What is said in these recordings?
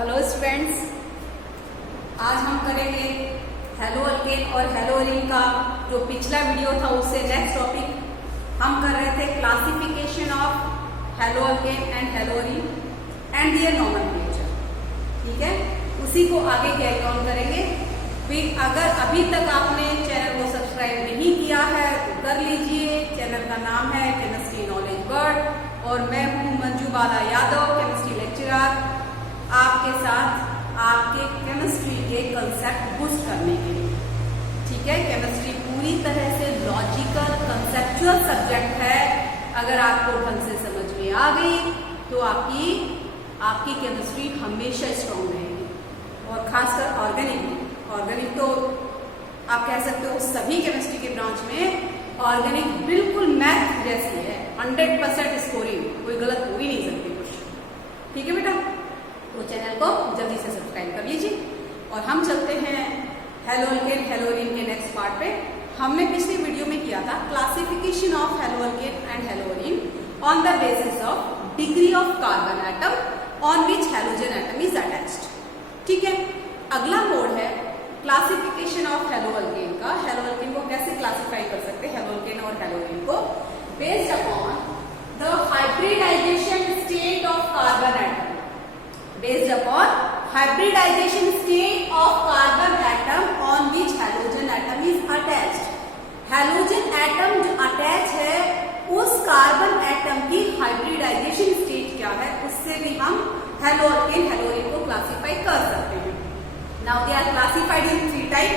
Hello students, आज हम करेंगे हेलो अल्केन और हेलो एरीन का जो पिछला वीडियो था उससे नेक्स्ट टॉपिक हम कर रहे थे classification of halo alkane and halo arene and their nomenclature. ठीक है, उसी को आगे कैरी ऑन करेंगे। फिर अगर अभी तक आपने चैनल को सब्सक्राइब नहीं किया है तो कर लीजिए। चैनल का नाम है केमिस्ट्री नॉलेज वर्ल्ड और मैं हूँ मंजू बाला यादव, केमिस्ट्री लेक्चरर, आपके साथ आपके केमिस्ट्री के कंसेप्ट बूस्ट करने के लिए। ठीक है, केमिस्ट्री पूरी तरह से लॉजिकल कंसेप्चुअल सब्जेक्ट है। अगर आपको ढंग से समझ में आ गई तो आपकी केमिस्ट्री हमेशा स्ट्रांग रहेगी। और खासकर ऑर्गेनिक तो आप कह सकते हो सभी केमिस्ट्री के ब्रांच में ऑर्गेनिक बिल्कुल मैथ जैसी है, 100% स्कोरिंग, कोई गलत हो ही नहीं सकती कुछ। ठीक है बेटा, तो चैनल को जल्दी से सब्सक्राइब कर लीजिए। और हम चलते हैं हेलो अल्केन हेलो एरीन के नेक्स्ट पार्ट पे। हमने पिछली वीडियो में किया था classification of halo alkane and halo arene on the basis of degree of carbon atom on which halogen atom is attached. ठीक है, अगला मोड है क्लासिफिकेशन ऑफ हेलो अल्केन का। हेलो अल्केन को कैसे क्लासिफाई कर सकते हैं, हेलो अल्केन और हेलो एरीन को, based upon the hybridisation state of carbon atom. Based upon hybridization state of carbon atom on which halogen atom is attached. Halogen atom जो attach है उस कार्बन एटम की hybridisation state क्या है, उससे भी हम हेलो अल्केन हेलो एरीन को क्लासिफाई कर सकते हैं। Now they are classified in 3 type.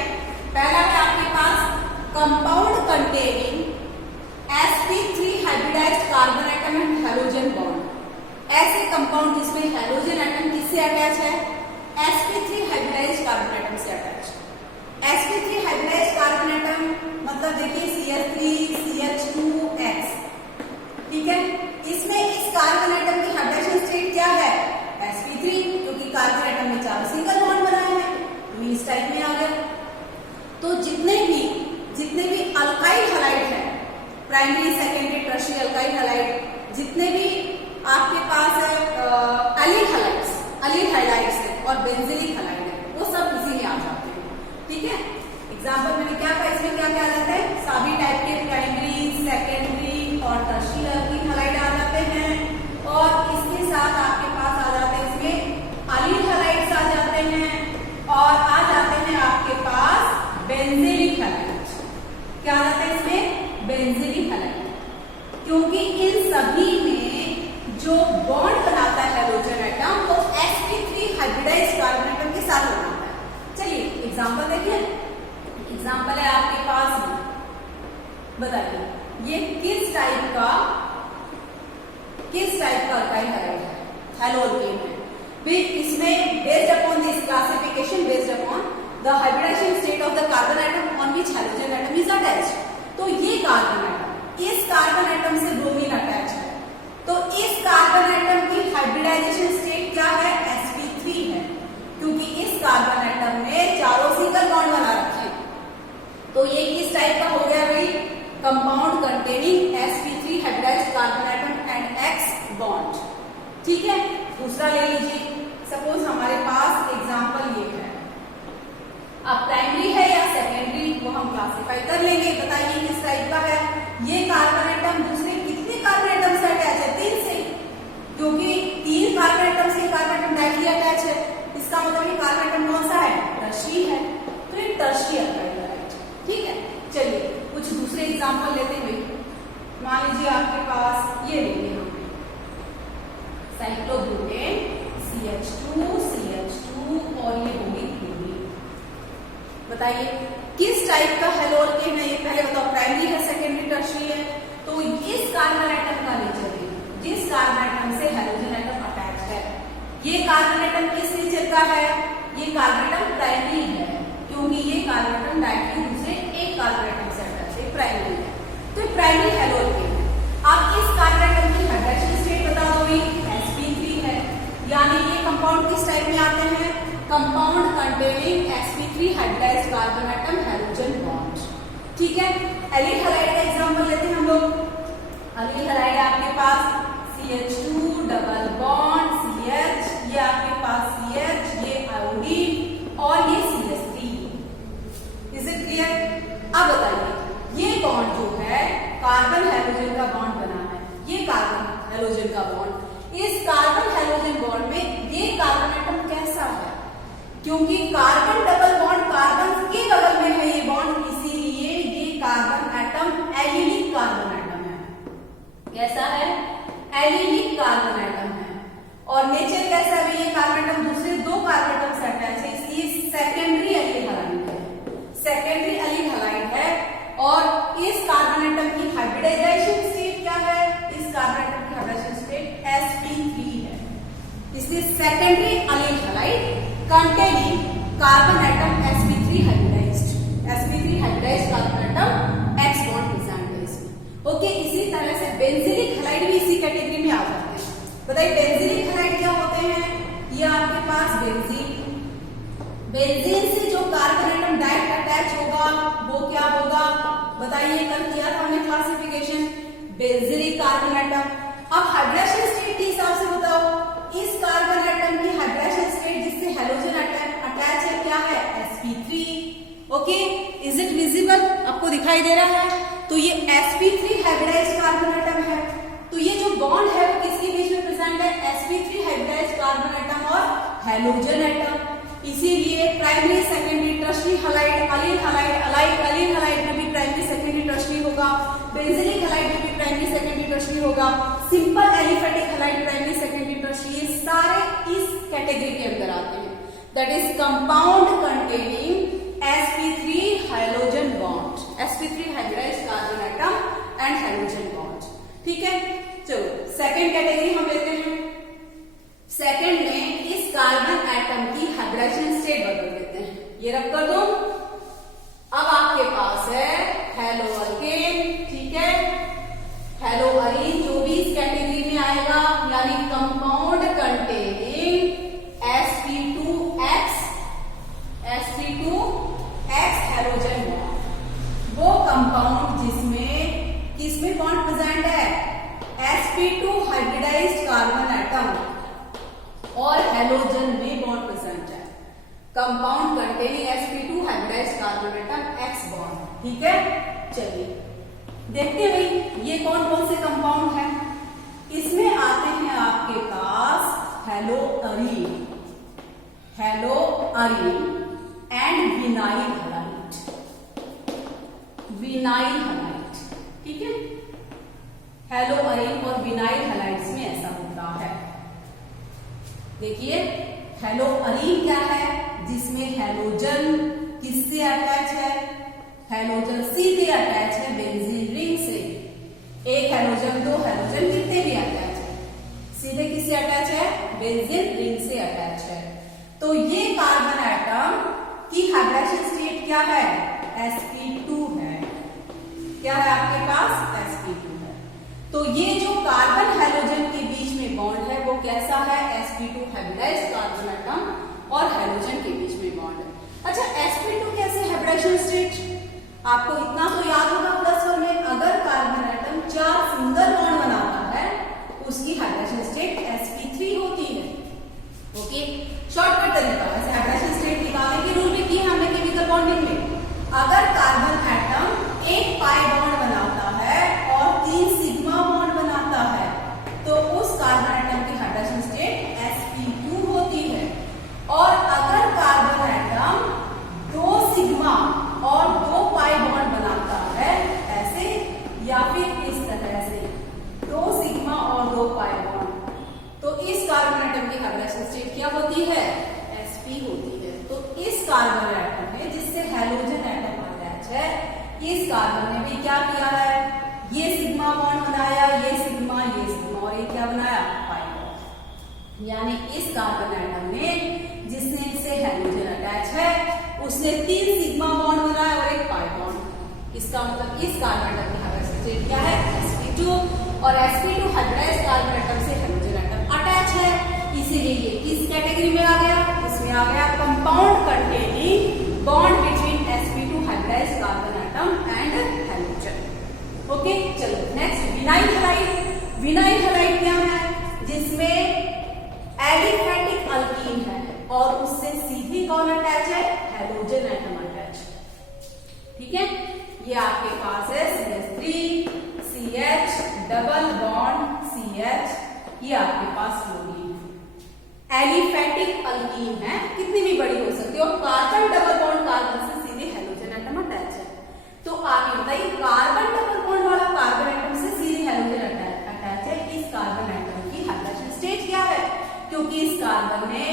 पहला है आपके पास compound containing sp3 hybridised carbon atom and halogen bond. ऐसे कंपाउंड जिसमें हैलोजन एटम किससे अटैच है, sp3 हाइब्रिडाइज्ड कार्बन एटम से attach. sp3 hybridised carbon atom मतलब देखिए CH3 CH2X। ठीक है, इसमें इस कार्बन एटम की हाइब्रिडाइजेशन स्टेट क्या है, sp3, क्योंकि कार्बन एटम में 4 सिंगल बॉन्ड बनाए हैं तो इस टाइप में आ गया। तो जितने भी अल्काइल हैलाइड है, primary secondary tertiary alkyl halide, जितने भी आपके पास है अलील हैलाइड्स है और बेंजीलिक हैलाइड है, वो सब इसी में आ जाते हैं। ठीक है, एग्जांपल मैंने क्या कहा, इसमें क्या क्या आ जाता है, सभी टाइप के प्राइमरी सेकेंडरी और टर्शियरी अल्कील हैलाइड आ जाते हैं। और इसके साथ आपके पास आ जाते हैं इसमें अलील हैलाइड्स आ जाते हैं और आ जाते हैं आपके पास बेंजीलिक हैलाइड्स। क्या आ जाता है इसमें, बेंजीलिक हैलाइड, क्योंकि इन सभी में जो बॉन्ड बनाता है हैलोजन एटम वो sp3 हाइब्रिडाइज्ड कार्बन एटम के साथ बनाता है। चलिए एग्जांपल देखिए। एग्जांपल है आपके पास, बताइए ये किस टाइप का अल्काइल हैलाइड है, हेलो अल्केन है। फिर इसमें based upon this classification, based upon the hybridisation state of the carbon atom on which halogen atom is attached. तो ये कार्बन एटम इस कार्बन एटम से ब्रोमीन अटैच है, तो इस कार्बन एटम की हाइब्रिडाइजेशन स्टेट क्या है, sp3 है, क्योंकि इस कार्बन एटम ने 4 सिंगल बॉन्ड बना रखे। तो ये किस टाइप का हो गया भाई, compound containing sp3 hybridised carbon atom and X bond. ठीक है, दूसरा ले लीजिए। सपोज हमारे पास एग्जांपल ये है, अब प्राइमरी है या सेकेंडरी वो हम क्लासिफाई कर लेंगे। बताइए किस टाइप का है ये कार्बन एटम, दूसरे कितने कार्बन एटम से अटैच है, 3 से, क्योंकि 3 कार्बन एटम से कार्बन एटम डायरेक्टली अटैच है। इसका मतलब ये कार्बन एटम कौन सा है, टर्शियरी है, तो ये टर्शियरी अल्काइल हैलाइड। ठीक है, चलिए कुछ दूसरे एग्जांपल लेते हुए, मान लीजिए आपके पास ये लेंगे हम साइक्लोब्यूटेन CH2 और ये होगी ब्यूटेन। बताइए किस टाइप का हेलो अल्केन है ये, पहले बताओ प्राइमरी है सेकेंडरी टर्शियरी है। तो इस कार्बन एटम का नेचर है, जिस कार्बन एटम से हैलोजन एटम अटैच है, ये कार्बन एटम किस नेचर का है, ये कार्बन एटम प्राइमरी है, क्योंकि ये कार्बन एटम डायरेक्टली दूसरे एक कार्बन एटम से अटैच है, प्राइमरी है, तो प्राइमरी हेलो अल्केन है। आप इस कार्बन एटम की हाइब्रिडाइजेशन स्टेट बता दो, sp3 है, यानी ये कंपाउंड किस टाइप में आते हैं, compound containing sp3 hybridised carbon atom halogen bond. ठीक है, एलील हैलाइड का एग्जांपल लेते हैं हम लोग। एलील हैलाइड है आपके पास CH2 डबल बॉन्ड CH, ये आपके पास CH इस कार्बन हाइड्रोजन बॉन्ड में ये कार्बन एटम कैसा है, क्योंकि कार्बन डबल बॉन्ड कार्बन के बगल में है ये बॉन्ड, इसीलिए ये carbon atom allylic carbon atom है। कैसा है? एलिलिक कार्बन एटम है। और नेचर कैसा है? ये कार्बन एटम दूसरे दो कार्बन एटम से अटैच है, इसलिए सेकेंडरी एलिल हैलाइड है, सेकेंडरी एलिल हैलाइड है। और इस कार्बन एटम की हाइब्रिडाइजेशन स्टेट क्या है? इस कार्बन एटम की हाइब्रिडाइजेशन स्टेट sp3 है, इसलिए secondary allyl halide containing carbon atom sp3 hybridized, sp3 hybridized carbon atom X bond present है इसमें। ओके, इसी तरह से बेंजीलिक हैलाइड भी इसी कैटेगरी में आ जाते हैं। बताइए बेंजीलिक हैलाइड क्या होते हैं? ये आपके पास बेंजीन से जो कार्बन एटम डायरेक्ट अटैच होगा वो क्या होगा? बताइए, कल किया था हमने क्लासिफिकेशन बेंजीलिक कार्बन एटम। अब हाइब्रिडाइजेशन स्टेट के हिसाब से बताओ, इस कार्बन एटम की हाइब्रिडाइजेशन स्टेट जिससे हैलोजन अटैच है क्या है? sp3। Okay, is it visible? आपको दिखाई दे रहा है? तो ये sp3 हाइब्रिडाइज्ड कार्बन एटम है। तो ये जो बॉन्ड है वो किसके बीच में प्रेजेंट है? sp3 हाइब्रिडाइज्ड कार्बन एटम और हैलोजन एटम। इसीलिए primary secondary tertiary halide, allyl halide, allyl halide में भी प्राइमरी सेकेंडरी टर्शरी होगा, बेंजीलिक हैलाइड में भी प्राइमरी सेकेंडरी टर्शरी होगा, simple aliphatic halide primary secondary tertiary, ये सारे इस कैटेगरी के अंदर आते हैं। That is compound containing sp3 halogen bond, sp3 hybridised carbon atom and halogen bond. ठीक है, चलो सेकेंड कैटेगरी हम लेते हैं। सेकेंड में इस कार्बन एटम की हाइब्रिडाइजेशन स्टेट बदल देते हैं। ये रख कर दो। अब आपके पास है हेलो अल्केन, ठीक है, हेलो अरीन, जो भी इस कैटेगरी में आएगा, यानी compound containing sp2x halogen bond. वो कंपाउंड जिसमें किसमें बॉन्ड प्रेजेंट है? sp2 हाइब्रिडाइज्ड कार्बन एटम और हैलोजन में बॉन्ड प्रेजेंट है। Compound containing sp2 hybridised carbon atom X bond. ठीक है, चलिए देखते हैं भाई ये कौन कौन से कंपाउंड है। इसमें आते हैं आपके पास haloarene and vinyl halide, ठीक है। हेलो अरीन और विनाइल हैलाइड्स में ऐसा होता है। देखिए हेलो अरीन क्या है? जिसमें हैलोजन किससे अटैच है? हैलोजन सीधे अटैच है बेंजीन रिंग से। एक हैलोजन, दो हैलोजन, कितने भी अटैच है, सीधे किससे अटैच है? बेंजीन रिंग से अटैच है। तो ये कार्बन एटम की हाइब्रिडाइजेशन स्टेट क्या है? sp2 है। क्या है आपके पास? sp2 है। तो ये जो कार्बन हैलोजन के बीच में बॉन्ड है वो कैसा है? sp2 हाइब्रिडाइज्ड कार्बन एटम और हैलोजन के बीच में बॉन्ड है। अच्छा, sp2 कैसे हाइब्रिडाइजेशन स्टेट? आपको इतना तो याद होगा +1 में, अगर कार्बन एटम 4 सिंगल बॉन्ड बनाता है उसकी हाइब्रिडाइजेशन स्टेट sp3 होती है। ओके, शॉर्टकट तरीका वैसे हाइब्रिडाइजेशन स्टेट निकालने के रूल में किए हमने केमिकल बॉन्डिंग में। अगर कार्बन एटम एक पाई बॉन्ड बनाता है और 3 सिग्मा बॉन्ड बनाता है तो उस कार्बन एटम की हाइब्रिडाइजेशन स्टेट sp2 होती है। और अगर कार्बन एटम 2 सिग्मा और 2 पाई बॉन्ड बनाता है ऐसे, या फिर इस तरह से 2 सिग्मा और 2 पाई बॉन्ड, तो इस कार्बन एटम की हाइब्रिडाइजेशन स्टेट क्या होती है? sp होती है। तो इस कार्बन एटम में जिससे हैलोजन एटम अटैच है, इस कार्बन ने भी क्या किया है? ये सिग्मा बॉन्ड बनाया, ये सिग्मा और ये क्या बनाया? Pi bond. यानी इस कार्बन एटम में जिसने इससे हैलोजन अटैच है उसने 3 सिग्मा बॉन्ड बनाया और एक पाई बॉन्ड। इसका मतलब इस कार्बन एटम की हाइब्रिडाइजेशन स्टेट क्या है? sp2। और sp2 हाइब्रिडाइज्ड कार्बन एटम से हैलोजन एटम अटैच है, इसीलिए ये किस कैटेगरी में आ गया? इसमें आ गया compound containing bond between sp2 hybridised carbon atom and halogen. Okay, चलो next vinyl halide. Vinyl halide क्या है? जिसमें एलिफेटिक अल्कीन है और उससे सीधी कौन अटैच है? Halogen atom attach. ठीक है, ये आपके पास है CH3 CH double bond CH, ये आपके पास फ्लोरीन है। एलिफेटिक अल्कीन है, कितनी भी बड़ी हो सकती है, और कार्बन डबल बॉन्ड कार्बन से सीधे हेलोजन एटम अटैच है। तो आप ये बताइए कार्बन डबल बॉन्ड वाला कार्बन एटम से सीधे हेलोजन अटैच है, इस कार्बन एटम की हाइड्रोजन स्टेट क्या है? क्योंकि इस कार्बन ने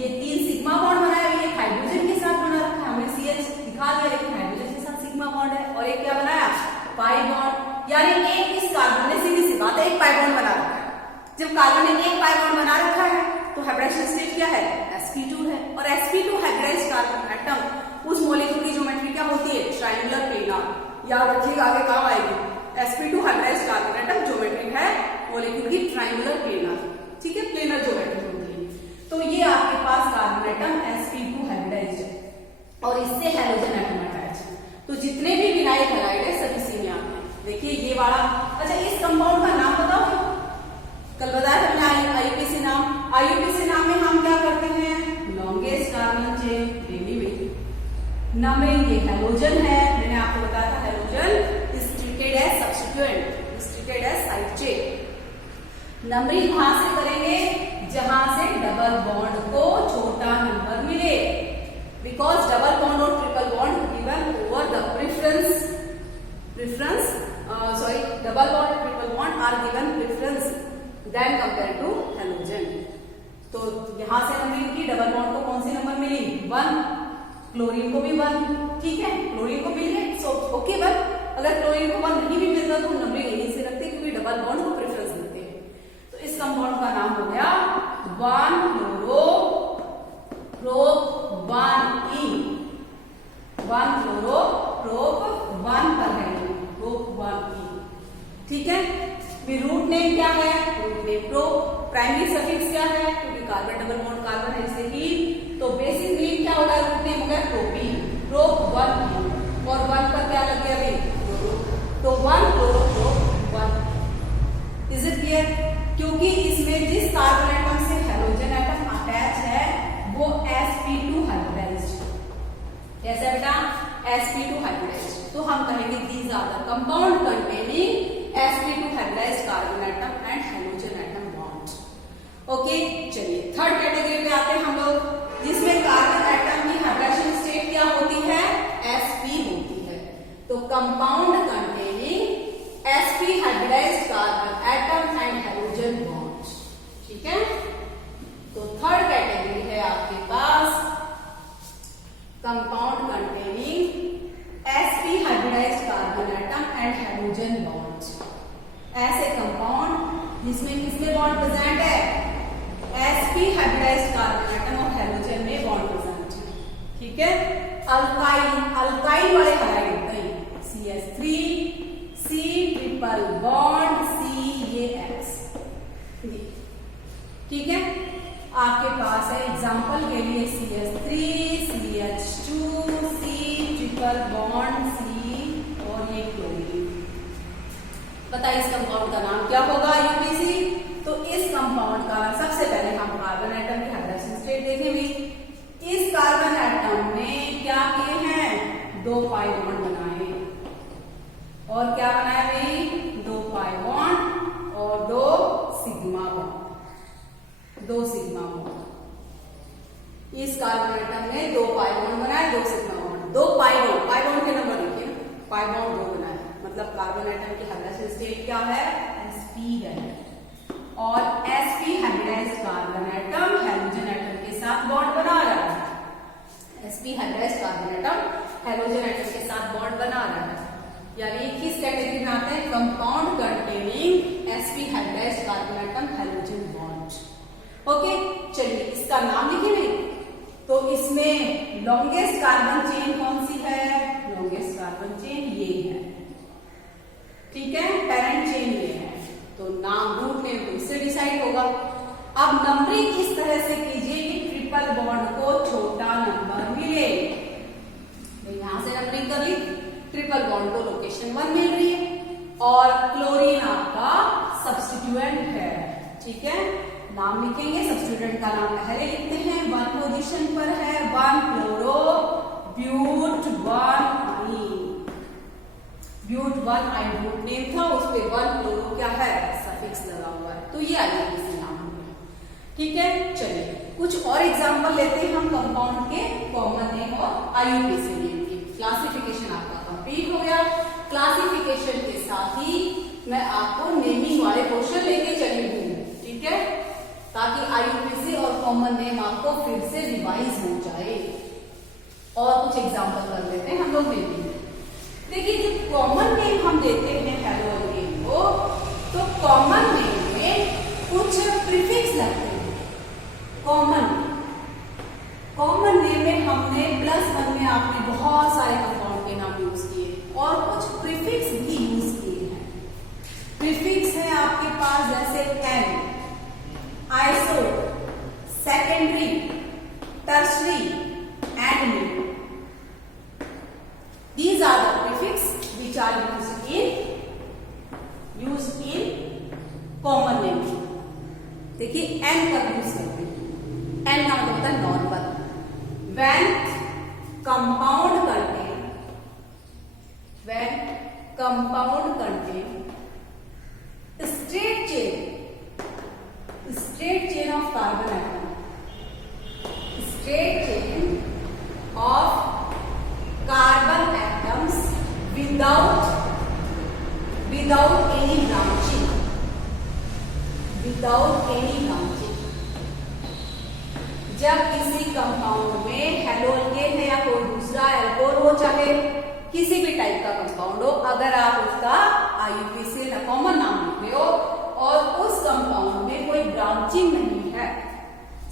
ये 3 सिग्मा बॉन्ड बनाया हुआ है, हाइड्रोजन के साथ बना रखा है, हमने CH दिखा दिया, लेकिन हाइड्रोजन के साथ सिग्मा बॉन्ड है, और एक क्या बनाया, पाई बॉन्ड, यानी एक इस कार्बन ने सीधी सी बात है एक पाई बॉन्ड बना रखा है। जब कार्बन ने एक पाई बॉन्ड बना रखा है तो हाइब्रिडाइजेशन स्टेट क्या है, sp2 है, और sp2 हाइब्रिडाइज्ड कार्बन एटम उस मॉलिक्यूल की ज्योमेट्री क्या होती है, ट्रायंगुलर प्लेनर। याद रखिएगा आगे काम आएगी, sp2 hybridised carbon atom geometry है मॉलिक्यूल की ट्रायंगुलर प्लेनर, ठीक है, प्लेनर ज्योमेट्री होती है। तो ये आपके पास कार्बन एटम sp2 हाइब्रिडाइज्ड है और इससे हेलोजन एटम अटैच है। तो जितने भी विनाइल हैलाइड है सभी सी में आते हैं। देखिए ये वाला, अच्छा इस कंपाउंड का नाम बताओ, कल बताया था मैंने आईयूपीएसी नाम। आईयूपीएसी नाम में हम क्या करते हैं, लॉन्गेस्ट कार्बन चेन डेली वेट नंबरिंग, ये हेलोजन है, मैंने आपको बताया था halogen is treated as substituent, is treated as side chain. Numbering कहां से करेंगे, जहां से डबल बॉन्ड को छोटा नंबर मिले, बिकॉज डबल बॉन्ड और triple bond given over the preference double bond और triple bond are given preference than compare to halogen. तो यहां से नंबरिंग की, डबल बॉन्ड को कौन सी नंबर मिली, 1, क्लोरीन को भी 1, ठीक है, क्लोरीन को मिल गया, सो ओके 1। अगर क्लोरीन को 1 नहीं भी मिलता तो नंबरिंग यहीं से रखते क्योंकि डबल बॉन्ड को प्रेफरेंस देते हैं। तो इस कंपाउंड का नाम हो गया 1-chloro-prop-1e, 1-chloro-prop-1 पर है, prop-1e, ठीक है। फिर रूट नेम क्या है, root name prop, primary suffix क्या है, क्योंकि कार्बन डबल बॉन्ड कार्बन है इसलिए ही, तो बेसिक नेम क्या होगा, रूट नेम हो गया प्रोपीन, prop-1e, और 1 पर क्या लग गया अभी, क्लोरो, तो 1-chloro-prop-1। Is it clear? क्योंकि इसमें जिस कार्बन एटम से हेलोजन एटम अटैच है वो sp2 हाइब्रिडाइज्ड, कैसा बेटा, sp2 हाइब्रिडाइज्ड। तो हम कहेंगे these are the compound containing sp2 hybridised carbon atom and halogen atom bond. Okay, चलिए थर्ड कैटेगरी में आते हैं हम लोग, जिसमें कार्बन एटम की हाइब्रिडाइजेशन स्टेट क्या होती है, sp होती है। तो compound containing sp hybridised carbon atom and halogen bond, ठीक है। तो थर्ड कैटेगरी है आपके पास compound containing sp hybridised carbon atom and halogen bond. ऐसे कंपाउंड जिसमें किसमें बॉन्ड प्रेजेंट है, sp हाइब्रिडाइज्ड कार्बन एटम और हेलोजन में बॉन्ड प्रेजेंट है, ठीक है। अल्काइल वाले हैलाइड होते हैं, CH3 C triple bond CAX, ठीक है। आपके पास है एग्जांपल के लिए CH3 CH2 C triple bond C और ये क्लोरीन। बताइए इस कंपाउंड का नाम क्या होगा यूपीसी। तो इस कंपाउंड का सबसे पहले हम कार्बन एटम की हाइड्रोजन स्टेट देखेंगे। इस कार्बन एटम ने क्या किए हैं, 2 पाई बॉन्ड बनाए, और क्या बनाया भाई, 2 पाई बॉन्ड और 2 सिग्मा बॉन्ड, 2 सिग्मा बॉन्ड। इस कार्बन एटम ने 2 पाई बॉन्ड बनाए, 2 सिग्मा बॉन्ड, 2 पाई बॉन्ड के नंबर लिखिए, पाई बॉन्ड 2 बनाए, मतलब कार्बन एटम की हाइड्रोजन स्टेट क्या है, sp है, और sp hybridised carbon atom halogen atom के साथ बॉन्ड बना रहा है, sp hybridised carbon atom halogen atom के साथ बॉन्ड बना रहा है, यानी किस कैटेगरी में आते हैं, compound containing sp hybridised carbon atom halogen bond. Okay, चलिए इसका नाम लिखिए नहीं, तो इसमें लॉन्गेस्ट कार्बन चेन कौन सी है, लॉन्गेस्ट कार्बन चेन ये है, ठीक है, पेरेंट चेन ये है, तो नाम रूट नेम तो इससे डिसाइड होगा। अब नंबरिंग इस तरह से कीजिए कि ट्रिपल बॉन्ड को छोटा नंबर मिले, तो यहां से नंबरिंग कर ली, ट्रिपल बॉन्ड को लोकेशन 1 मिल रही है, और क्लोरीन आपका सब्स्टिट्यूएंट है, ठीक है। नाम लिखेंगे, सब्स्टिट्यूएंट का नाम पहले लिखते हैं, 1 पोजीशन पर है, 1-chloro-but-1-ine, ब्यूट 1 आई रूट नेम था, उस पे 1 क्लोरो क्या है, प्रीफिक्स लगा हुआ है, तो ये IUPAC नाम हो गया। ठीक है, चलिए कुछ और एग्जांपल लेते हैं हम कंपाउंड के कॉमन नेम और IUPAC नेम की। क्लासिफिकेशन आपका कंप्लीट हो गया। क्लासिफिकेशन के साथ ही मैं आपको नेमिंग वाले क्वेश्चन लेके चली हूँ, ठीक है, ताकि IUPAC और कॉमन नेम आपको फिर से रिवाइज हो जाए। और कुछ एग्जांपल कर लेते हैं हम लोग नेमिंग। देखिए जब कॉमन नेम हम देते हैं हेलो नेम को, तो कॉमन नेम में कुछ प्रीफिक्स लगते हैं। कॉमन नेम में हमने +1 में आपने बहुत सारे कंपाउंड के नाम यूज किए और कुछ प्रीफिक्स भी यूज किए हैं। प्रीफिक्स है आपके पास जैसे n, iso, secondary, tertiary and neo. These are the prefix which are used in common name. देखिए n का यूज करते हैं। n का मतलब होता है normal. When compound contain straight chain of carbon atom, straight chain of carbon atoms without any branching, जब किसी कंपाउंड में हेलो अल्केन है या कोई दूसरा एल्कोहल हो, चाहे किसी भी टाइप का कंपाउंड हो, अगर आप उसका IUPAC कॉमन नाम लिख रहे हो और उस कंपाउंड में कोई ब्रांचिंग नहीं है,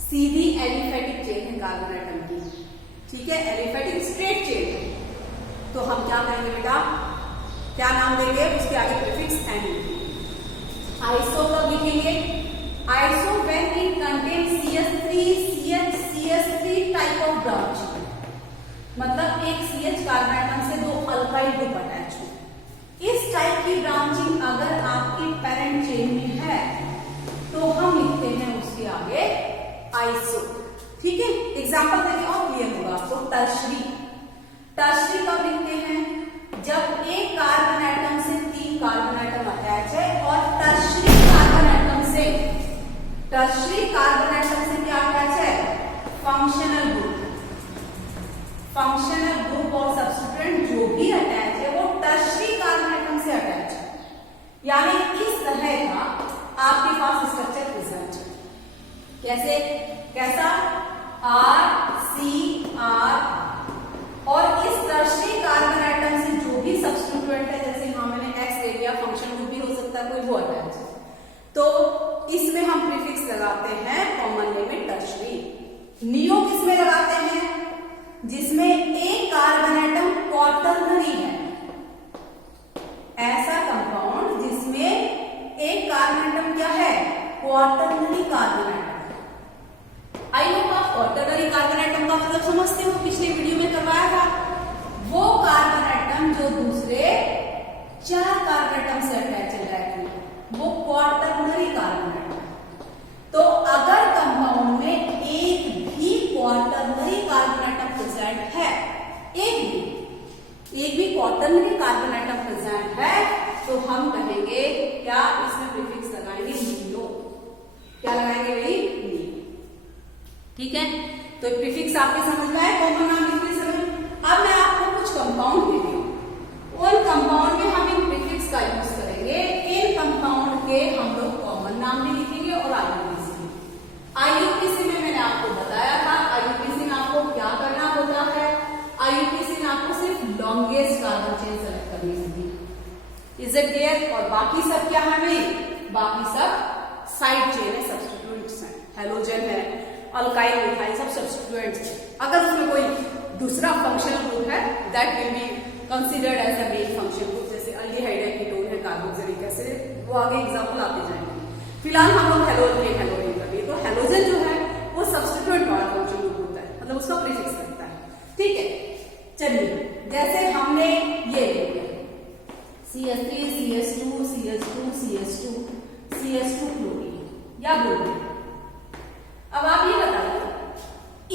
सीधी एलिफेटिक चेन है कार्बन एटम की, ठीक है, एलिफेटिक स्ट्रेट चेन है, तो हम क्या करेंगे बेटा, क्या नाम देंगे, उसके आगे प्रीफिक्स एन। आइसो कब लिखेंगे, iso when it contains CH3 type of branching, मतलब एक CH कार्बन एटम से दो अल्काइल ग्रुप अटैच हो। इस टाइप की ब्रांचिंग अगर आपकी पेरेंट चेन में है तो हम लिखते हैं उसके आगे आइसो, ठीक है। एग्जांपल देखें और क्लियर होगा आपको। टर्शरी कब लिखते हैं, जब एक कार्बन एटम से 3 कार्बन एटम अटैच है और टर्शरी कार्बन एटम से क्या अटैच है, फंक्शनल ग्रुप और सब्स्टिट्यूएंट जो भी अटैच है वो टर्शरी कार्बन एटम से अटैच है। यानी इस तरह का आपके पास स्ट्रक्चर प्रेजेंट है। कैसा RCR, और इस टर्शरी कार्बन एटम से जो भी सब्स्टिट्यूएंट है, जैसे हाँ मैंने X ले लिया, फंक्शन ग्रुप भी हो सकता है कोई, वो अटैच है, तो इसमें हम प्रीफिक्स लगाते हैं कॉमन नेम में टर्शरी। नियो किसमें लगाते हैं, जिसमें एक कार्बन एटम क्वाटर्नरी है, ऐसा कंपाउंड जिसमें एक कार्बन एटम क्या है, quaternary carbon atom. I hope आप क्वाटर्नरी कार्बन एटम का मतलब समझते हो, पिछले वीडियो में करवाया था। वो कार्बन एटम जो दूसरे 4 कार्बन एटम से अटैच है, वो क्वाटर्नरी कार्बन एटम। तो अगर कंपाउंड में एक भी क्वाटर्नरी कार्बन एटम प्रेजेंट है, एक भी क्वाटर्नरी कार्बन एटम प्रेजेंट है, तो हम कहेंगे क्या, इसमें प्रीफिक्स लगाएंगे नियो। क्या लगाएंगे भाई, नियो, ठीक है। तो प्रीफिक्स आपके समझ में आया कॉमन नाम लिखते समय। अब मैं आपको कुछ कंपाउंड दे रही हूँ, उन कंपाउंड में हम इन प्रीफिक्स का यूज करेंगे। इन कंपाउंड के हम लोग कॉमन नाम भी लिखेंगे और IUPAC में मैंने आपको बताया था, IUPAC में आपको क्या करना होता है, IUPAC में आपको सिर्फ लॉन्गेस्ट कार्बन चेन सेलेक्ट करनी होगी। Is it clear? और बाकी सब क्या है भाई, बाकी सब साइड चेन है, सब्स्टिट्यूएंट्स हैं, हेलोजन है, अल्काइल मिथाइल, सब सब्स्टिट्यूएंट्स। अगर उसमें कोई दूसरा फंक्शनल ग्रुप है, that will be considered as a main function group, जैसे अल्डिहाइड है, कीटोन है, कार्बोक्सिलिक एसिड, वो आगे एग्जांपल आते जाएंगे। फिलहाल हम लोग हेलोजन कर रहे हैं, तो हेलोजन जो है वो सब्स्टिट्यूएंट वाला फंक्शन ग्रुप होता है, मतलब उसका प्रीफिक्स लगता है, ठीक है। चलिए जैसे हमने ये CH3 CH2 CH2 CH2 CH2 chlorine या ब्रोमीन। अब आप ये बताइए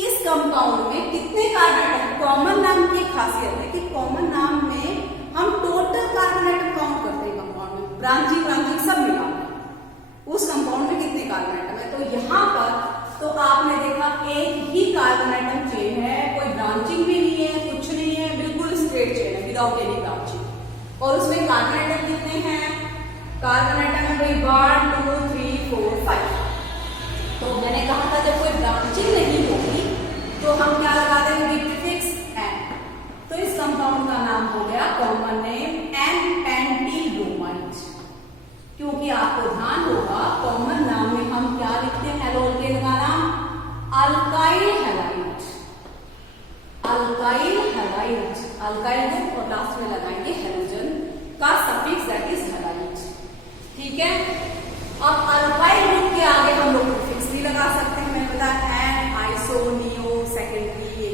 इस कंपाउंड में कितने कार्बन एटम, कॉमन नाम की खासियत है कि कॉमन नाम में हम टोटल कार्बन एटम काउंट करते हैं कंपाउंड में, ब्रांचिंग सब मिला, कार्बन एटम है। तो यहाँ पर तो आपने देखा एक ही कार्बन एटम चेन है, कोई ब्रांचिंग भी नहीं है, कुछ नहीं है, बिल्कुल स्ट्रेट चेन है विदाउट एनी ब्रांचिंग। और उसमें कार्बन एटम कितने हैं? कार्बन एटम है भाई 1 2 3 4 5। तो मैंने कहा था जब कोई ब्रांचिंग नहीं होगी तो हम क्या लगा देंगे? Prefix n. तो इस कंपाउंड का नाम हो गया कॉमन नेम एन पेंटीब्रोमाइड। क्योंकि आपको ध्यान होगा कॉमन नाम में हम क्या लिखते हैं? हेलो अल्केन का नाम alkyl halide. Alkyl halide, alkyl group और लास्ट में लगाएंगे हेलोजन का सफिक्स दैट इज हैलाइड। ठीक है। अब अल्काइल ग्रुप के आगे हम लोग प्रीफिक्स भी लगा सकते हैं। मैंने बताया एन, आइसो, नियो, सेकेंडरी।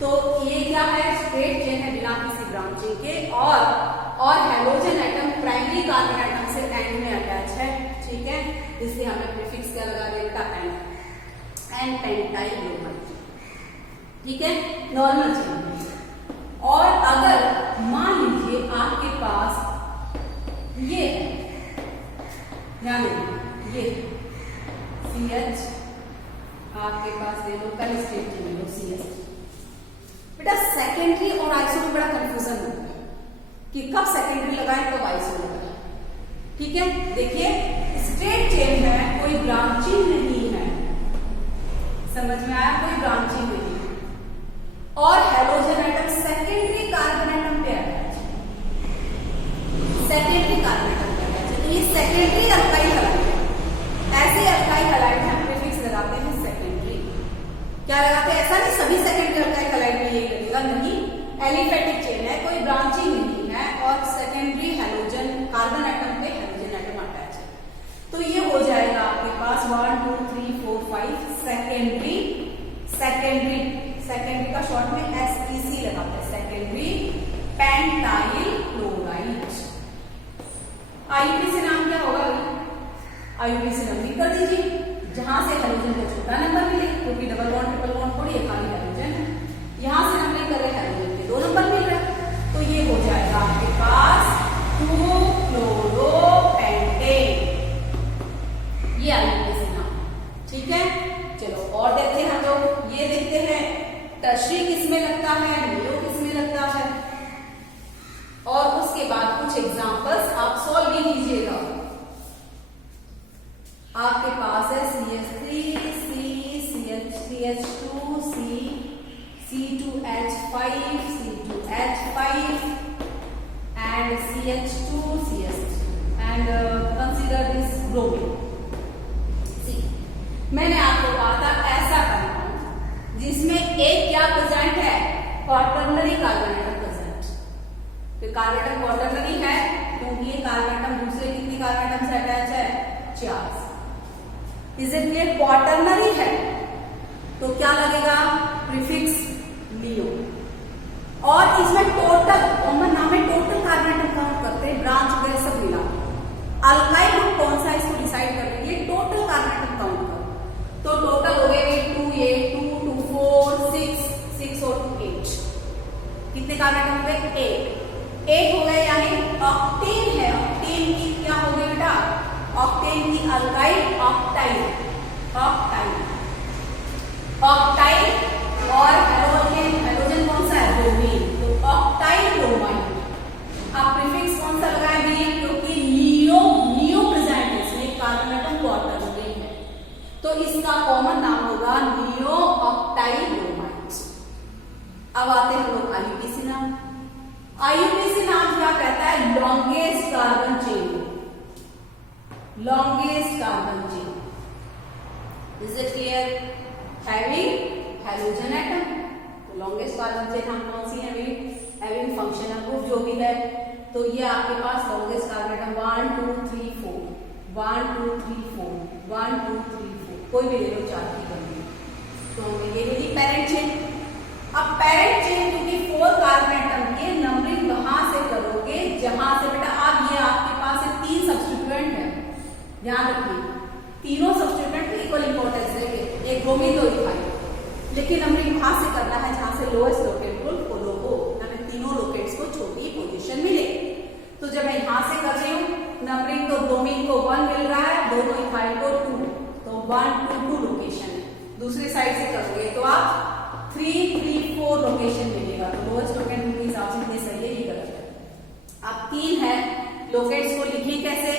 तो ये क्या है? स्ट्रेट चेन है बिना किसी ब्रांचिंग के। और halogen atom primary carbon atom से एंड में अटैच है। ठीक है, इसलिए हमें प्रीफिक्स क्या लगा देगा? N pentyl bromide. ठीक है, नॉर्मल चेन। और अगर मान लीजिए आपके पास ये यानी ये CH आपके पास ले लो, कल स्टेट ले लो CH। बेटा सेकेंडरी और आइसो में बड़ा कंफ्यूजन होता है कि कब सेकेंडरी लगाएं कब आइसो लगाएं। ठीक है, देखिए स्ट्रेट चेन है, कोई ब्रांचिंग नहीं है। समझ में आया? कोई ब्रांचिंग नहीं है। और halogen atom secondary carbon atom पे अटैच है। सेकेंडरी कार्बन एटम पे अटैच है। तो ये सेकेंडरी अल्काइल हैलाइड है। ऐसे अल्काइल हैलाइड हम प्रीफिक्स लगाते हैं सेकेंडरी। क्या लगाते हैं? ऐसा नहीं सभी सेकेंडरी अल्काइल हैलाइड में ये लगेगा, नहीं। एलिफेटिक चेन है, कोई ब्रांचिंग नहीं है और सेकेंडरी हेलोजन कार्बन एटम पे हेलोजन एटम अटैच है। तो ये हो जाएगा आपके पास 1 2 3 4 5 सेकेंडरी। सेकेंडरी का शॉर्ट में SEC लगाते हैं, सेकेंडरी पेंटाइल क्लोराइड। IUPAC नाम क्या होगा? IUPAC नंबर कर दीजिए जहां से हेलोजन को छोटा नंबर मिले, क्योंकि डबल बॉन्ड ट्रिपल बॉन्ड थोड़ी है, खाली हेलोजन। यहां से हमने कर रहे हेलोजन के 2 नंबर मिल रहे हैं। तो ये हो जाएगा आपके पास 2-फ्लोरोपेंटेन। ये IUPAC नाम। ठीक है, चलो और देखते हैं हम लोग। ये देखते हैं टर्शरी किस में लगता है, नियो किस में लगता है, और उसके बाद कुछ एग्जांपल्स आप सॉल्व भी कीजिएगा। आपके पास है CH3, CH2, C2H5, C2H5 and CH2, CH3 and consider this bromine। मैंने आपको कहा था ऐसा कंपाउंड जिसमें एक क्या प्रेजेंट है? Quaternary carbon atom present. तो कार्बन एटम क्वाटर्नरी है क्योंकि ये कार्बन एटम दूसरे कितने कार्बन एटम से अटैच है? 4। Is it clear? क्वाटर्नरी है तो क्या लगेगा? Prefix neo. और इसमें टोटल कॉमन नाम है, टोटल कार्बन एटम काउंट करते हैं, ब्रांच वगैरह सब मिला। अल्काइल ग्रुप कौन सा इसको डिसाइड कर लेंगे? टोटल कार्बन एटम काउंट करो। तो टोटल हो गए 2 8 2 2 4 6 और 8। कितने कार्बन एटम हो गए? 8 हो गए, यानी ऑक्टेन है। ऑक्टेन की क्या हो गई बेटा? ऑक्टेन की अल्काइल ऑक्टाइल और हेलोजन कौन सा है? ब्रोमीन। तो ऑक्टाइल ब्रोमाइड। अब प्रीफिक्स कौन सा लगाएंगे? क्योंकि नियो प्रेजेंट है, इसमें कार्बन एटम क्वाटर्नरी है, तो इसका कॉमन नाम होगा नियो ऑक्टाइल ब्रोमाइड। अब आते हैं लोग IUPAC नाम। IUPAC नाम क्या कहता है? Longest carbon chain. Longest carbon chain. Is it clear? Having halogen atom. तो लॉन्गेस्ट कार्बन चेन हम कौन सी है? हैविंग फंक्शनल ग्रुप जो भी है। तो ये आपके पास लॉन्गेस्ट कार्बन एटम 1 2 3 4 1 2 3 4 1 2 3 4 कोई भी ले लो, 4 की करनी। तो ये मेरी पेरेंट चेन। अब पेरेंट चेन क्योंकि 4 कार्बन एटम के नंबरिंग वहां से करोगे जहां से बेटा अब ये आपके पास 3 सब्स्टिट्यूएंट है। ध्यान रखिए, तीनों सब्स्टिट्यूएंट इक्वल इंपॉर्टेंस देंगे, एक ब्रोमीन 2 इथाइल, लेकिन नंबरिंग वहां से करना है जहां से लोएस्ट लोकेट रूल फॉलो हो, हमें तीनों लोकेट्स को छोटी पोजीशन मिले। तो जब मैं यहां से कर रही हूं नंबरिंग, तो ब्रोमीन को 1 मिल रहा है, दोनों इथाइल को 2, तो 1 2 2 लोकेशन है, दूसरी साइड से करोगे तो आप 3 3 4 लोकेशन मिलेगा। तो लोएस्ट लोकेंट रूल के हिसाब से ये सही है, ये गलत है। अब 3 है, लोकेंट्स को लिखिए कैसे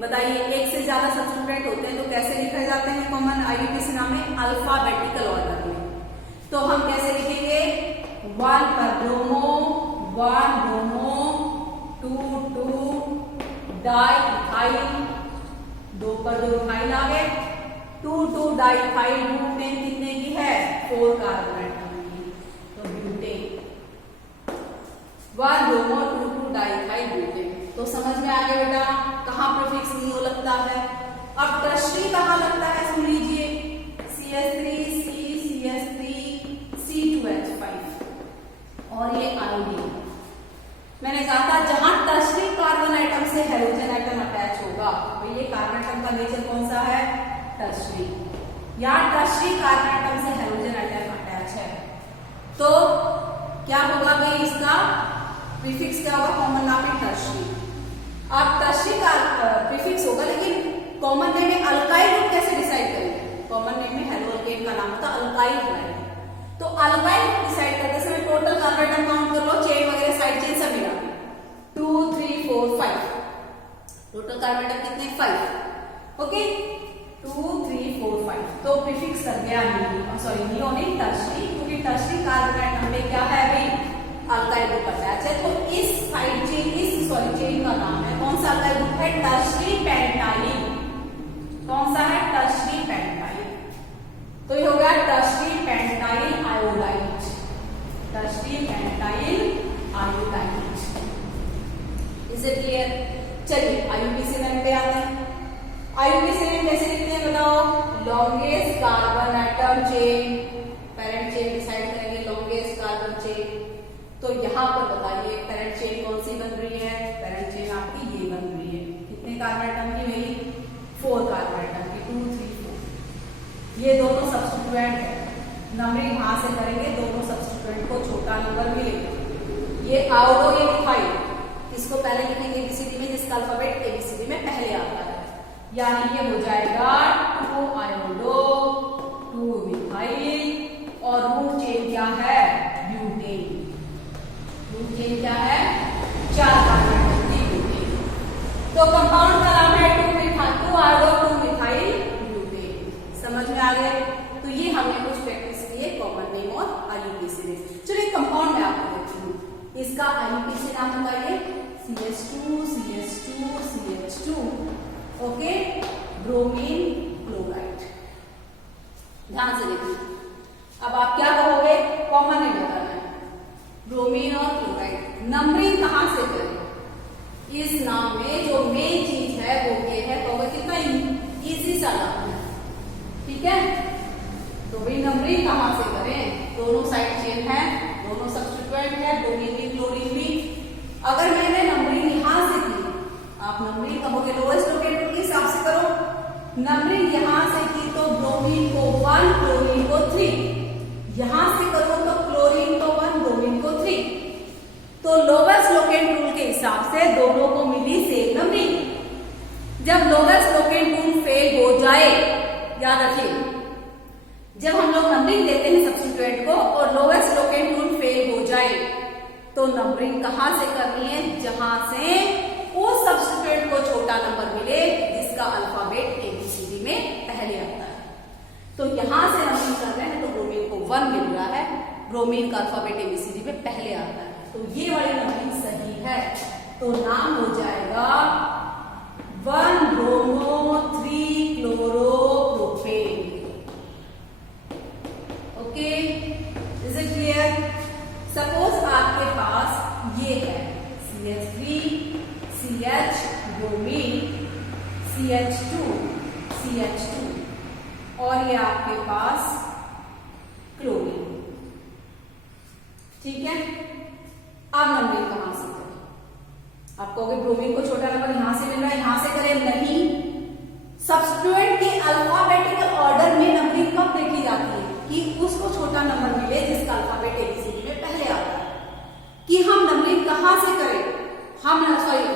बताइए। एक से ज्यादा सब्स्टिट्यूएंट होते हैं तो कैसे लिखे जाते हैं कॉमन आईयूपीएसी नाम में, अल्फाबेटिकल ऑर्डर में। तो हम कैसे लिखेंगे, 1 पर ब्रोमो, 1 ब्रोमो, 2 2 डाइथाइल, 2 पर 2 इथाइल आ गए, 2 2 डाइथाइल ब्यूटेन कितने की है, 4 कार्बन एटम की, तो ब्यूटेन, 1 ब्रोमो 2 2 डाइथाइल ब्यूटेन। तो समझ में आ गया बेटा कहाँ प्रीफिक्स नियो लगता है। अब टर्शरी कहाँ लगता है सुन लीजिए, CH3 CH3 C2H5 और ये आयोडीन। मैंने कहा था जहां टर्शरी कार्बन आइटम से हेलोजन आइटम अटैच होगा, तो ये कार्बन आइटम का नेचर कौन सा है, टर्शरी। यहाँ टर्शरी कार्बन आइटम से हेलोजन आइटम अटैच है, तो क्या होगा भाई, इसका प्रीफिक्स क्या होगा, कॉमन नाम है टर्शरी। अब टर्शरी का प्रीफिक्स होगा, लेकिन कॉमन नेम में अल्काइल ग्रुप कैसे डिसाइड करेंगे, कॉमन नेम में हेलो अल्केन का नाम होता है अल्काइल ग्रुप। तो अल्काइल डिसाइड करते समय टोटल कार्बन आइटम काउंट कर लो, चेन वगैरह साइड चेन सब मिला 2 3 4 5, टोटल कार्बन आइटम कितने 5, ओके 2 3 4 5। तो प्रीफिक्स कर गया नियोनिक टर्शरी, क्योंकि टर्शरी कार्बन आइटम में क्या है भाई, अल्काइल ग्रुप अटैच है। तो इस साइड चेन, इस सॉरी चेन का नाम है कौन सा अल्काइल ग्रुप है, टर्शरी पेंटाइल। कौन सा है, टर्शरी पेंटाइल। तो ये हो गया tertiary pentyl iodide, tertiary pentyl iodide. Is it clear. चलिए आईयूपीएसी नेम पे आते हैं। आईयूपीएसी नेम कैसे लिखते हैं बताओ, longest carbon atom chain, parent chain decide करेंगे लॉन्गेस्ट कार्बन चेन। तो यहाँ पर बताइए पेरेंट चेन कौन सी बन रही है, पेरेंट चेन आपकी ये बन रही है, कितने कार्बन आइटम की मेरी 4 कार्बन आइटम की, 2 3 4। ये दोनों सब्स्टिट्यूएंट है, नंबरिंग वहां से करेंगे, दोनों सब्स्टिट्यूएंट को छोटा नंबर मिलेगा। ये आयोडो, ये मिथाइल, इसको पहले लिखेंगे एबीसीडी में, जिसका अल्फाबेट एबीसीडी में पहले आता है, यानी ये हो जाएगा 2 आयोडो 2 मिथाइल और रूट चेन क्या है, ब्यूटेन। रूट चेन क्या है, 4 कार्बन एटम की ब्यूटेन। तो कंपाउंड का नाम है 2 आयोडो 2 मिथाइल ब्यूटेन। समझ में आ गए। तो ये हमने कुछ प्रैक्टिस की है कॉमन नेम और आईयूपीएसी नेम। चलिए कंपाउंड में आपको देखती हूँ, इसका आईयूपीएसी नाम बताइए, CH2 CH2 CH2, okay, bromine chloride. ध्यान से देखिए, अब आप क्या कहोगे, कॉमन नेम बताना है, ब्रोमीन और क्लोराइड। नंबरिंग कहां से करें, इस नाम में जो मेन चीज है वो ये है, तो कितना इजी सा नाम है, ठीक है। तो भाई नंबरिंग कहां से करें, दोनों साइड चेन है, दोनों सब्स्टिट्यूएंट है, ब्रोमीन भी क्लोरीन भी। अगर मैंने नंबरिंग यहां से की, आप नंबरिंग कहोगे लोएस्ट लोकेंट के हिसाब से करो। नंबरिंग यहां से की तो ब्रोमीन को 1 क्लोरीन को 3, यहां से करो तो क्लोरीन को 1 ब्रोमीन को 3। तो लोवेस्ट लोकेंट रूल के हिसाब से दोनों को मिली सेम नंबरिंग। जब लोवेस्ट लोकेंट रूल फेल हो जाए, याद रखिए, जब हम लोग नंबरिंग देते हैं सब्स्टिट्यूएंट को और लोवेस्ट लोकेंट रूल फेल हो जाए, तो नंबरिंग कहां से करनी है, जहां से उस सब्स्टिट्यूएंट को छोटा नंबर मिले जिसका अल्फाबेट एबीसीडी में पहले आता है। तो यहां से नंबरिंग कर रहे हैं तो ब्रोमीन को 1 मिल रहा है, ब्रोमीन का अल्फाबेट एबीसीडी में पहले आता है, तो ये वाली नंबरिंग सही है। तो नाम हो जाएगा 1 bromo 3 chloropropane. Okay, is it clear. Suppose आपके पास ये है CH3 CH bromine CH2 CH2 और ये आपके पास क्लोरीन, ठीक है। अब नंबरिंग कहां से करें, आप कहोगे ब्रोमीन को छोटा नंबर यहां से मिल रहा है, यहां से करें, नहीं। सब्स्टिट्यूएंट के अल्फाबेटिकल ऑर्डर में नंबरिंग कब देखी जाती है कि उसको छोटा नंबर मिले जिसका अल्फाबेट एबीसीडी में पहले आता है। कि हम नंबरिंग कहां से करें, हम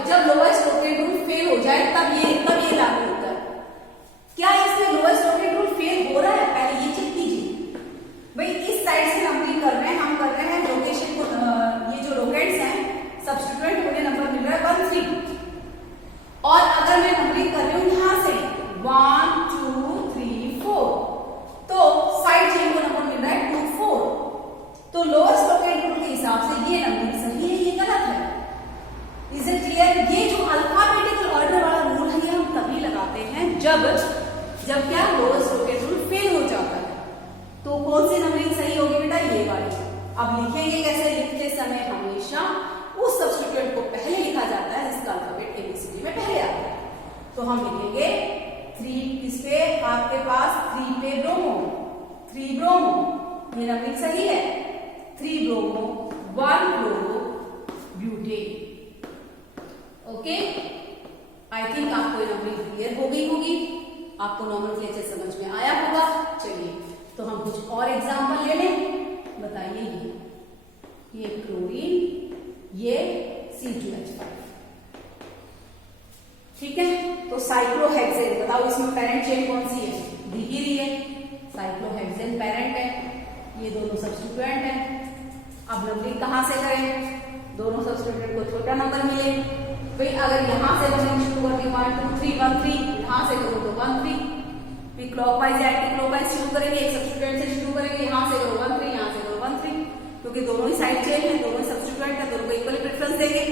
जब लोवेस्ट लोकेंट रूल फेल हो जाए तब ये लागू होता है। क्या इसमें लोवेस्ट लोकेंट हो रहा है, पहले ये चेक कीजिए भाई। इस साइड से नंबरिंग कर रहे हैं, हम कर रहे हैं लोकेशन को, ये जो लोकेट्स हैं सब्स्टिट्यूएंट मुझे नंबर मिल रहा है 1 3, और अगर मैं नंबरिंग कर रही हूँ यहां से 1 2 3 4, तो साइड चेन को नंबर मिल रहा है 2 4। तो लोअर्स्ट लोकेट रूल के हिसाब से ये नंबरिंग सही है, ये गलत है। Is it clear? ये जो अल्फाबेटिकल ऑर्डर वाला रूल है ये हम तभी लगाते हैं जब क्या लोअर्स्ट लोकेट रूल फेल हो जाता है। तो कौन सी नंबरिंग सही होगी बेटा? ये वाली। अब लिखेंगे कैसे? लिखते समय हमेशा उस सब्स्टिट्यूएंट को पहले लिखा जाता है जिसका अल्फाबेट एबीसीडी में पहले आता है। तो हम लिखेंगे 3 किस पे? आपके पास 3 पे ब्रोमो, 3 ब्रोमो, ये नंबरिंग सही है। 3 bromo 1 chloro butane. Okay, I think आपको ये नंबरिंग क्लियर हो गई होगी, आपको नॉमेनक्लेचर समझ में आया होगा। चलिए तो हम कुछ और एग्जांपल ले लें। बताइए, ये क्लोरीन, ये C2H5, ठीक है। तो साइक्लोहेक्सेन, बताओ इसमें पेरेंट चेन कौन सी है? दिख ही रही है, साइक्लोहेक्सेन पेरेंट है, ये दोनों सब्स्टिट्यूएंट है। अब नंबरिंग कहां से करें? दोनों सब्स्टिट्यूएंट को छोटा नंबर मिले भाई। अगर यहां से नंबरिंग शुरू कर दी 1 2 3 1 3, यहां से करो तो 1 3, फिर क्लॉकवाइज या एंटी क्लॉकवाइज शुरू करेंगे, एक सब्स्टिट्यूएंट से शुरू करेंगे, यहां से करो 1 3, यहां से करो 1 3, क्योंकि दोनों ही साइड चेन है, दोनों ही सब्स्टिट्यूएंट है, दोनों को इक्वल प्रेफरेंस देंगे,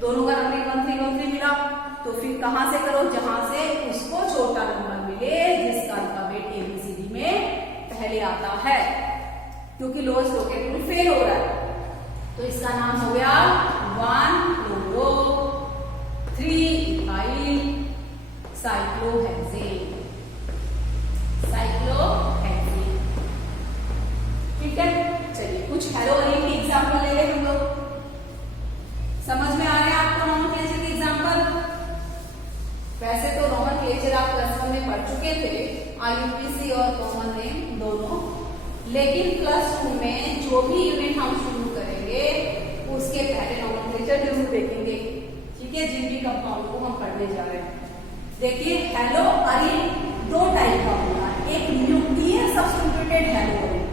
दोनों का नंबरिंग 1 3 1 3 मिला। तो फिर कहां से करो? जहां से उसको छोटा नंबर मिले जिसका अल्फाबेट एबीसीडी में पहले आता है, क्योंकि लोअर्स्ट लोकेट रूल फेल हो रहा है। तो इसका नाम हो गया 1 क्लोरो 3 इथाइल साइक्लोहेक्सेन, साइक्लोहेक्सेन, ठीक है। चलिए कुछ हेलोअरीन के एग्जांपल ले लें हम लोग। समझ में आ रहे हैं आपको नॉमेनक्लेचर के एग्जांपल? वैसे तो नॉमेनक्लेचर आप प्लस 1 में पढ़ चुके थे, आईयूपीसी और कॉमन नेम दोनों, लेकिन प्लस 2 में जो भी यूनिट हम शुरू करेंगे उसके पहले नॉमेनक्लेचर जरूर देखेंगे, ठीक है, जिन भी कंपाउंड को हम पढ़ने जा रहे हैं। देखिए हेलोअरीन 2 टाइप का होता है, एक न्यूक्लियर सब्स्टिट्यूटेड हेलोअरीन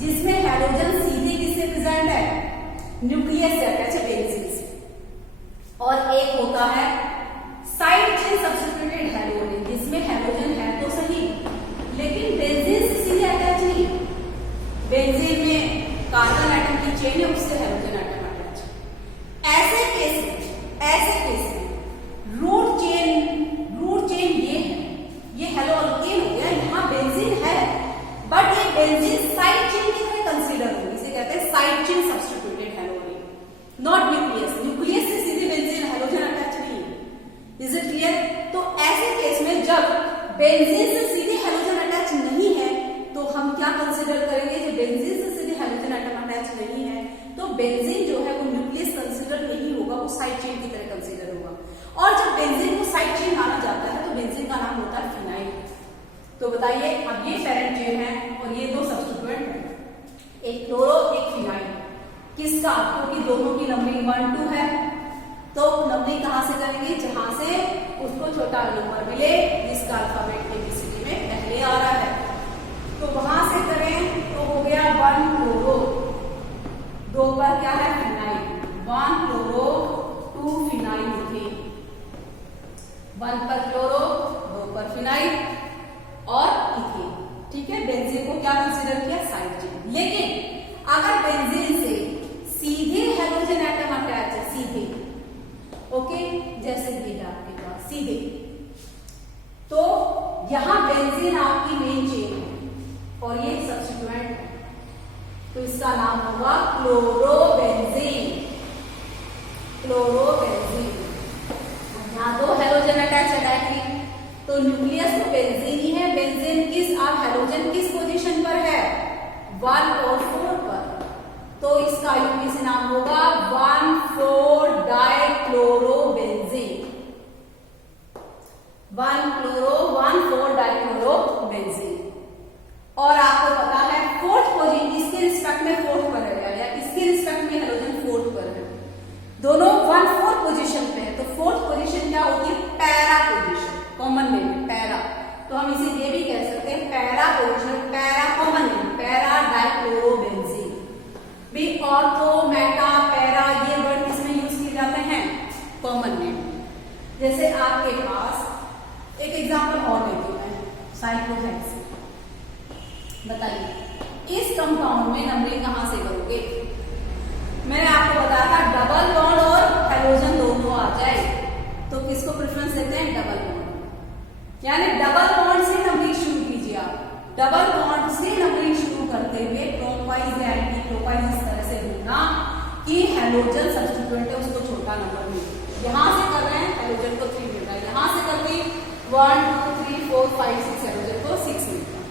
जिसमें हेलोजन सीधे किससे प्रेजेंट है? न्यूक्लियस से अटैच है, बेंजीन से, और एक होता है साइड चेन सब्स्टिट्यूटेड हेलोअरीन जिसमें हेलोजन है तो सही लेकिन बेंजीन से सीधे अटैच नहीं। बेंजीन में कार्बन एटम की चेन है, उससे हेलोजन एटम अटैच। ऐसे केस में रूट चेन ये हेलो अल्केन हो गया, यहाँ बेंजीन है बट ये बेंजीन साइड चेन की तरह कंसीडर होगी, इसे कहते हैं side chain substituted haloarene, not nucleus. Nucleus से सीधे बेंजीन हेलोजन अटैच नहीं है। Is it clear? तो ऐसे केस में जब बेंजीन से सीधे हेलोजन अटैच नहीं है तो हम क्या कंसीडर करेंगे? जब बेंजीन से सीधे हेलोजन एटम अटैच नहीं है तो बेंजीन जो है वो न्यूक्लियस कंसीडर नहीं होगा, वो साइड चेन की तरह कंसीडर होगा। और जब बेंजीन को साइड चेन माना जाता है तो बेंजीन का नाम होता है फिनाइल। तो बताइए, अब ये पेरेंट चेन है और ये 2 सब्स्टिट्यूएंट है, एक क्लोरो एक फिनाइल, किसका? क्योंकि दोनों की नंबरिंग 1 2 है, तो नंबरिंग कहां से करेंगे? जहां से उसको छोटा नंबर मिले जिसका अल्फाबेट एबीसीडी में पहले आ रहा है, तो वहां से करें तो हो गया 1 क्लोरो, 2 पर क्या है? फिनाइल, 1 क्लोरो 2 फिनाइल मीथेन, 1 पर क्लोरो 2 पर फिनाइल और इथेन, ठीक है। बेंजीन को क्या कंसीडर किया? Side chain. लेकिन अगर बेंजीन से सीधे हेलोजन एटम अटैच है, सीधे, ओके, जैसे ये आपके पास सीधे, तो यहां बेंजीन आपकी मेन चेन है और ये सब्स्टिट्यूएंट है, तो इसका नाम होगा क्लोरोबेंजीन, क्लोरोबेंजीन। यहाँ 2 हेलोजन अटैच है डायरेक्टली, तो न्यूक्लियस तो बेंजीन ही है। बेंजीन किस आप हेलोजन किस पोजीशन पर है? 1 और 4 पर, तो इसका आईयूपीसी नाम होगा 1,4 डाइक्लोरोबेंजीन, 1,4 डाइक्लोरोबेंजीन। और आपको पता है फोर्थ पोजीशन इसके रिस्पेक्ट में 4th पर है या इसके रिस्पेक्ट में हेलोजन 4th पर है, दोनों 1,4 पोजीशन पे है, तो 4th पोजीशन क्या होगी? पैरा पोजीशन, कॉमन नेम है पैरा, तो हम इसे ये भी कह सकते हैं पैरा साइक्लोहेक्सेन। बताइए इस कंपाउंड में नंबरिंग कहां से करोगे? मैंने आपको बताया था डबल बॉन्ड और हैलोजन दोनों आ जाए तो किसको प्रेफरेंस देते हैं? Double bond. यानी डबल बॉन्ड से नंबरिंग शुरू कीजिए आप। डबल बॉन्ड से नंबरिंग शुरू करते हुए क्लॉकवाइज या एंटी क्लॉकवाइज इस तरह से ढूंढना कि हैलोजन सब्स्टिट्यूएंट है उसको छोटा नंबर मिले। यहां से कर रहे हैं हैलोजन को 3 मिल रहा है, यहां से कर दी 1 2 3 4 5 6 हैलोजन को 6 मिल रहा है।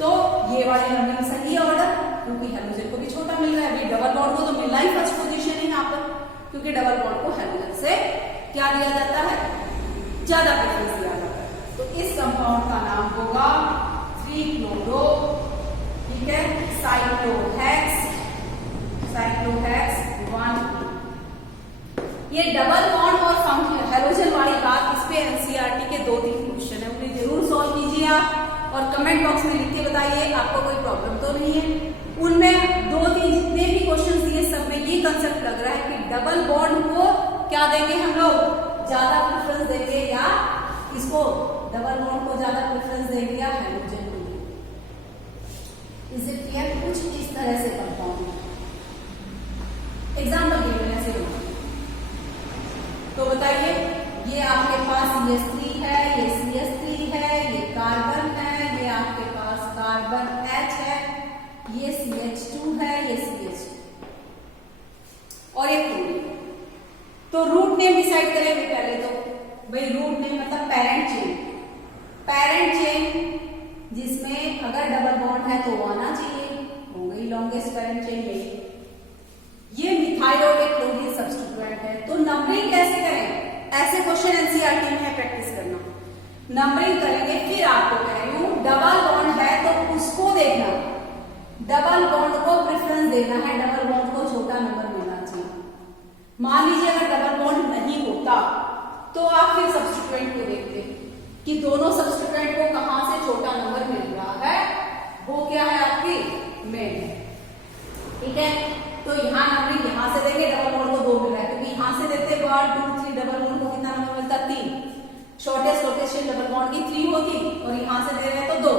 तो ये वाली नंबरिंग सही है ऑर्डर, क्योंकि हैलोजन को भी छोटा मिल रहा है। अभी डबल बॉन्ड को तो मिलना ही फर्स्ट पोजीशन है यहाँ पर, क्योंकि डबल बॉन्ड को हैलोजन से क्या दिया जाता है? ज्यादा प्रेफरेंस दिया जाता है। तो इस कंपाउंड का नाम होगा 3-क्लोरो, ठीक है, साइक्लोहेक्स 1। ये डबल बॉन्ड और फंक्शन हैलोजन वाली बात, इस पे एनसीईआरटी के 2-3 क्वेश्चन है, उन्हें जरूर सॉल्व कीजिए आप और कमेंट बॉक्स में लिख के बताइए आपको कोई प्रॉब्लम तो नहीं है। उनमें 2-3 जितने भी क्वेश्चन दिए सब में ये कंसेप्ट लग रहा है कि डबल बॉन्ड को क्या देंगे हम लोग? ज्यादा प्रेफरेंस देंगे, या इसको डबल बॉन्ड को ज्यादा प्रेफरेंस देंगे या हैलोजन को? Is it clear? कुछ इस तरह से कंपाउंड एग्जाम्पल दिए ऐसे होगा। तो बताइए ये आपके पास CH3 है, ये CH3 है, ये कार्बन है, ये आपके पास कार्बन H है, ये CH2 है, ये CH2 और ये क्लोरीन। तो रूट नेम डिसाइड करेंगे पहले। तो भाई रूट नेम मतलब पेरेंट चेन जिसमें अगर डबल बॉन्ड है तो आना चाहिए, हो गई लॉन्गेस्ट पेरेंट चेन यही। ये मिथाइल और एक क्लोरीन सब्स्टिट्यूएंट है। तो नंबरिंग कैसे करें? ऐसे क्वेश्चन एनसीईआरटी में है, प्रैक्टिस करना। नंबरिंग करेंगे, फिर आपको कह रही हूं डबल बॉन्ड है तो उसको देखना, डबल बॉन्ड को प्रेफरेंस देना है, डबल बॉन्ड को छोटा नंबर मिलना चाहिए। मान लीजिए अगर डबल बॉन्ड नहीं होता तो आप फिर सब्स्टिट्यूएंट को देखते कि दोनों सब्स्टिट्यूएंट को कहां से छोटा नंबर मिल रहा है, वो क्या है आपकी मेन, ठीक है। तो यहाँ नंबरिंग यहां से देंगे, डबल बॉन्ड को 2 मिल रहा है क्योंकि यहां से देते 1 2 3, डबल बॉन्ड को कितना नंबर मिलता? 3। शॉर्टेस्ट डबल बॉन्ड की 3 होती और यहां से दे रहे हैं तो 2,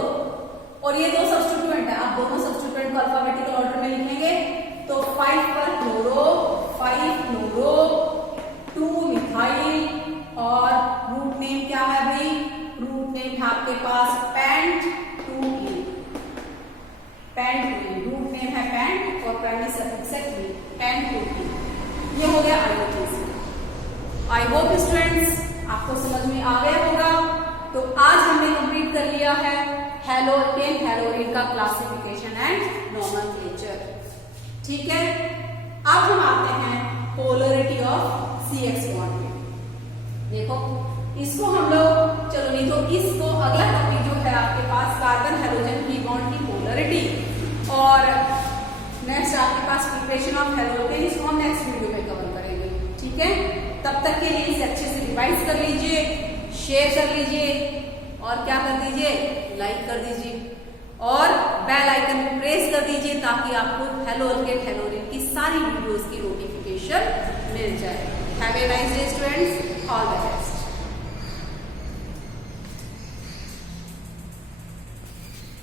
और ये 2 सब्स्टिट्यूएंट है। आप दोनों सब्स्टिट्यूएंट को अल्फाबेटिकल ऑर्डर में लिखेंगे तो 5 पर क्लोरो, 5 क्लोरो, 2 मिथाइल और रूट नेम क्या है भाई? रूट नेम है आपके पास पेंट-2-ईन। रूट नेम है पेंट और प्राइमरी सफिक्स है पेंट-2-ईन। ये हो गया आयोडीन। आई होप स्टूडेंट्स आपको समझ में आ गया होगा। तो आज हमने कंप्लीट कर लिया है हैलोकेन हैलोरीन का क्लासिफिकेशन एंड नोमेनक्लेचर, ठीक है। अब हम आते हैं पोलरिटी ऑफ CH बॉन्ड में। देखो इसको हम लोग, चलो नहीं तो इसको अगला टॉपिक जो है आपके पास कार्बन हैलोजन की बॉन्ड की पोलरिटी, और नेक्स्ट आपके पास प्रिपरेशन ऑफ हैलोकेन, इसको हम नेक्स्ट वीडियो में कवर करेंगे, ठीक है। तब तक के लिए इसे अच्छे से रिवाइज कर लीजिए, शेयर कर लीजिए और क्या कर दीजिए? लाइक कर दीजिए और बेल आइकन को प्रेस कर दीजिए ताकि आपको हैलोकेन हैलोरीन की सारी वीडियोस की नोटिफिकेशन मिल जाए। Have a nice day students, all the best.